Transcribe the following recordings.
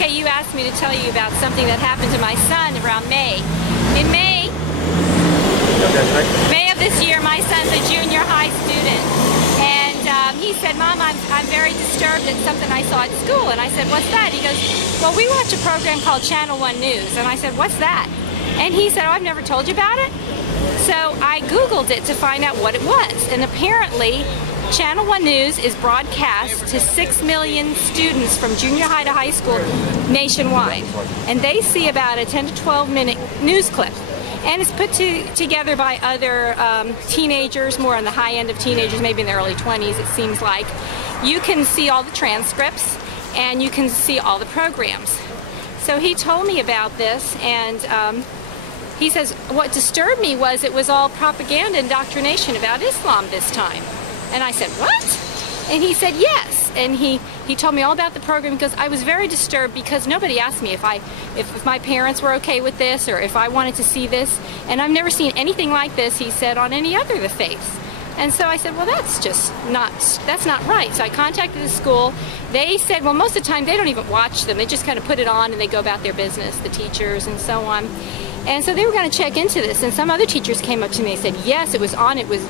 Okay, you asked me to tell you about something that happened to my son around May. In May of this year, my son's a junior high student, and he said, "Mom, I'm very disturbed at something I saw at school." And I said, "What's that?" He goes, "Well, we watch a program called Channel 1 News." And I said, "What's that?" And he said, "Oh, I've never told you about it." So I Googled it to find out what it was, and apparently Channel 1 News is broadcast to 6 million students from junior high to high school nationwide. And they see about a 10 to 12 minute news clip. And it's put together by other teenagers, more on the high end of teenagers, maybe in their early 20s, it seems like. You can see all the transcripts and you can see all the programs. So he told me about this, and he says what disturbed me was it was all propaganda and indoctrination about Islam this time. And I said, "What?" And he said, "Yes." And he told me all about the program, because I was very disturbed because nobody asked me if my parents were okay with this or if I wanted to see this. And I've never seen anything like this, he said, on any other of the faiths. And so I said, "Well, that's not right." So I contacted the school. They said, well, most of the time they don't even watch them. They just kind of put it on and they go about their business, the teachers and so on. And so they were going to check into this, and some other teachers came up to me and said, yes, it was on. It was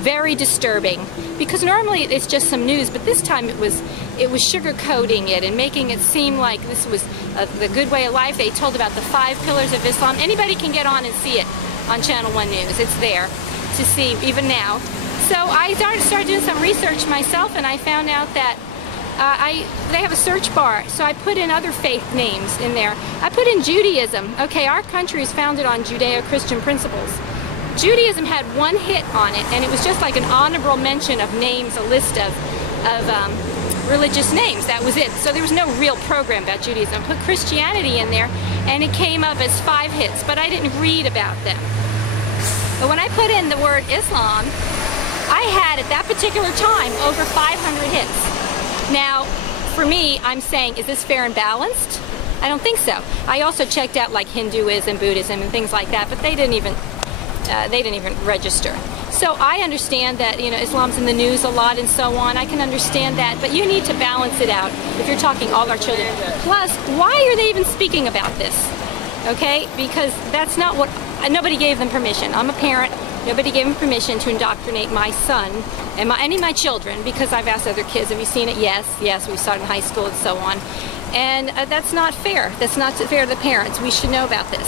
very disturbing, because normally it's just some news, but this time it was sugarcoating it and making it seem like this was the good way of life. They told about the 5 pillars of Islam. Anybody can get on and see it on Channel 1 News. It's there to see even now. So I started doing some research myself, and I found out that they have a search bar, so I put in other faith names in there. I put in Judaism. Okay, our country is founded on Judeo-Christian principles. Judaism had one hit on it, and it was just like an honorable mention of names, a list of religious names. That was it. So there was no real program about Judaism. I put Christianity in there, and it came up as 5 hits, but I didn't read about them. But when I put in the word Islam, I had at that particular time over 500 hits. Now, for me, I'm saying, is this fair and balanced? I don't think so. I also checked out like Hinduism, Buddhism, and things like that, but they didn't even register. So I understand that, you know, Islam's in the news a lot and so on. I can understand that, but you need to balance it out if you're talking all our children. Plus, why are they even speaking about this? Okay, because that's not what. Nobody gave them permission. I'm a parent. Nobody gave them permission to indoctrinate my son and any of my children, because I've asked other kids, have you seen it? Yes, yes, we saw it in high school and so on. And that's not fair. That's not fair to the parents. We should know about this.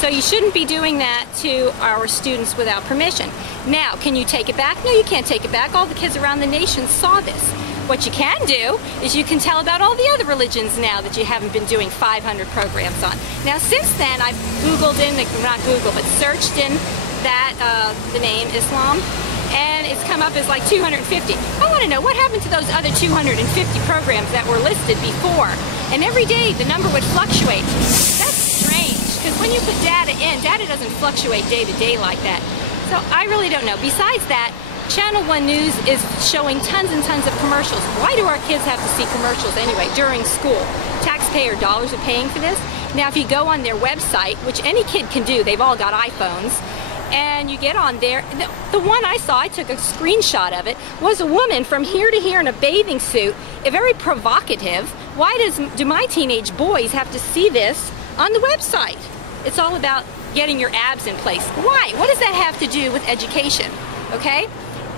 So you shouldn't be doing that to our students without permission. Now, can you take it back? No, you can't take it back. All the kids around the nation saw this. What you can do is you can tell about all the other religions now that you haven't been doing 500 programs on. Now, since then, I've Googled in, not Googled, but searched in that, the name Islam, and it's come up as like 250. I want to know what happened to those other 250 programs that were listed before. And every day the number would fluctuate. That's strange, because when you put data in, data doesn't fluctuate day to day like that. So I really don't know. Besides that, Channel 1 News is showing tons and tons of commercials. Why do our kids have to see commercials anyway during school? Taxpayer dollars are paying for this. Now, if you go on their website, which any kid can do, they've all got iPhones, and you get on there, the one I saw, I took a screenshot of it, was a woman from here to here in a bathing suit, very provocative. Why do my teenage boys have to see this on the website? It's all about getting your abs in place. Why? What does that have to do with education? Okay?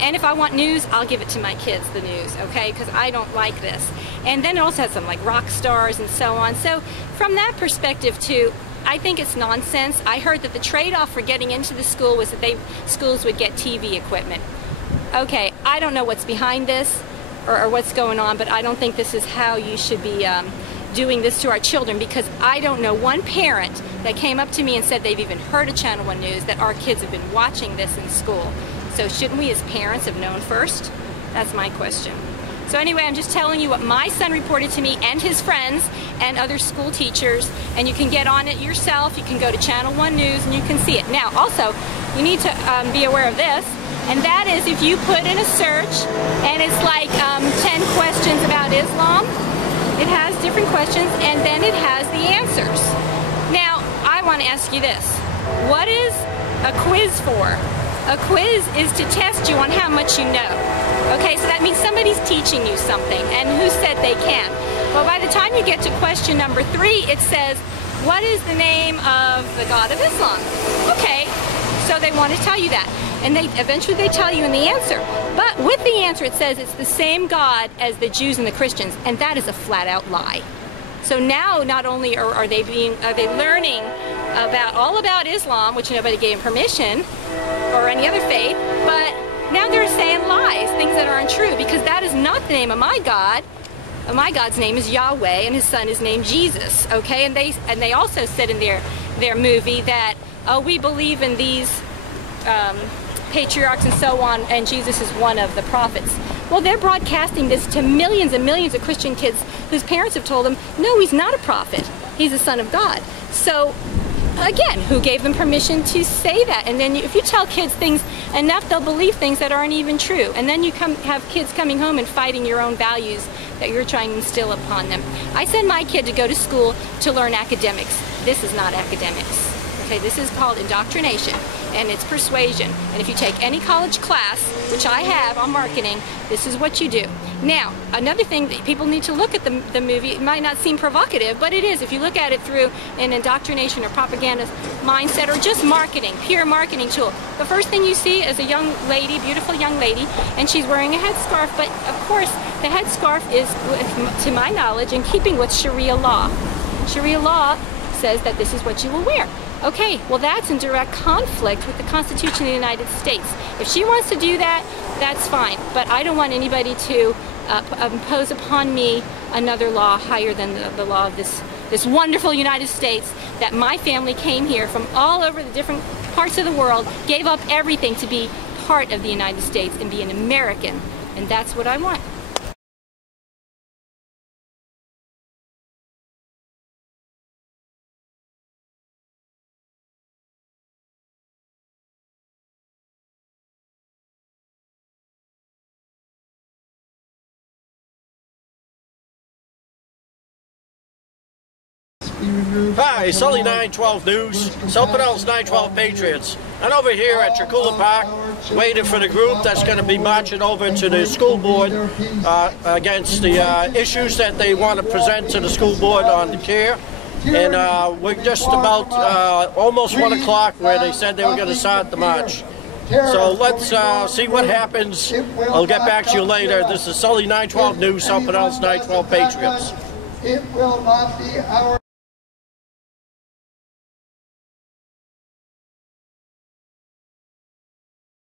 And if I want news, I'll give it to my kids, the news, okay? Because I don't like this. And then it also has some like rock stars and so on. So from that perspective too, I think it's nonsense. I heard that the trade-off for getting into the school was that schools would get TV equipment. Okay, I don't know what's behind this or what's going on, but I don't think this is how you should be doing this to our children, because I don't know one parent that came up to me and said they've even heard of Channel 1 News, that our kids have been watching this in school. So shouldn't we as parents have known first? That's my question. So anyway, I'm just telling you what my son reported to me and his friends and other school teachers, and you can get on it yourself. You can go to Channel 1 News and you can see it. Now, also, you need to be aware of this, and that is if you put in a search and it's like 10 questions about Islam, it has different questions, and then it has the answers. Now, I want to ask you this. What is a quiz for? A quiz is to test you on how much you know. Okay, so that means somebody's teaching you something, and who said they can? Well, by the time you get to question number 3, it says, what is the name of the God of Islam? Okay, so they want to tell you that. And eventually they tell you in the answer. But with the answer it says it's the same God as the Jews and the Christians, and that is a flat-out lie. So now not only are they learning all about Islam, which nobody gave them permission, or any other faith, but now they're saying lies, things that are untrue, because that is not the name of my God. My God's name is Yahweh, and his son is named Jesus, okay? And they also said in their movie that, oh, we believe in these patriarchs and so on, and Jesus is one of the prophets. Well, they're broadcasting this to millions and millions of Christian kids whose parents have told them, no, he's not a prophet. He's the son of God. So, again, who gave them permission to say that? And then if you tell kids things enough, they'll believe things that aren't even true. And then you have kids coming home and fighting your own values that you're trying to instill upon them. I send my kid to go to school to learn academics. This is not academics. Okay, this is called indoctrination, and it's persuasion. And if you take any college class, which I have on marketing, this is what you do. Now, another thing that people need to look at the movie, it might not seem provocative, but it is. If you look at it through an indoctrination or propaganda mindset, or just marketing, pure marketing tool, the first thing you see is a young lady, beautiful young lady, and she's wearing a headscarf, but of course, the headscarf is, to my knowledge, in keeping with Sharia law. Sharia law says that this is what you will wear. Okay, well that's in direct conflict with the Constitution of the United States. If she wants to do that, that's fine. But I don't want anybody to impose upon me another law higher than the law of this wonderful United States, that my family came here from all over the different parts of the world, gave up everything to be part of the United States and be an American. And that's what I want. Hi, Sully 912 News, something else 912 Patriots. I'm over here at Chicula Park waiting for the group that's going to be marching over to the school board against the issues that they want to present to the school board on the care. And we're just about almost 1 o'clock where they said they were going to start the march. So let's see what happens. I'll get back to you later. This is Sully 912 News, something else 912 Patriots. It will not be our